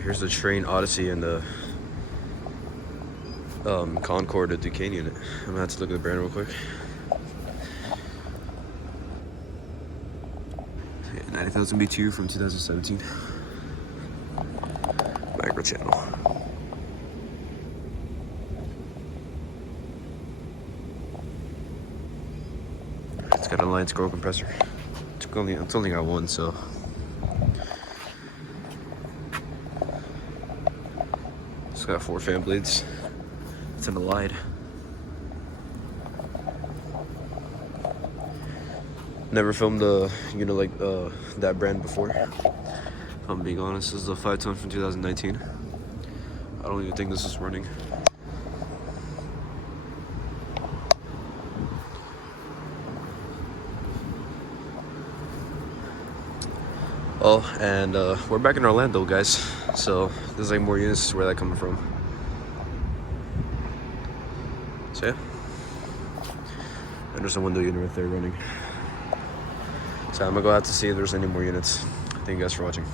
Alright, here's the Trane Odyssey and the Concorde Duquesne unit. I'm gonna have to look at the brand real quick. Yeah, 90,000 BTU from 2017. Micro channel. It's got a line scroll compressor. It's only got one, so. It's got 4 fan blades. It's in the Lied. Never filmed a unit like that brand before. If I'm being honest, this is a 5-ton from 2019. I don't even think this is running. Oh, and we're back in Orlando, guys. So there's like more units where that coming from. So yeah. And there's a window unit right there running. So I'm gonna go out to see if there's any more units. Thank you guys for watching.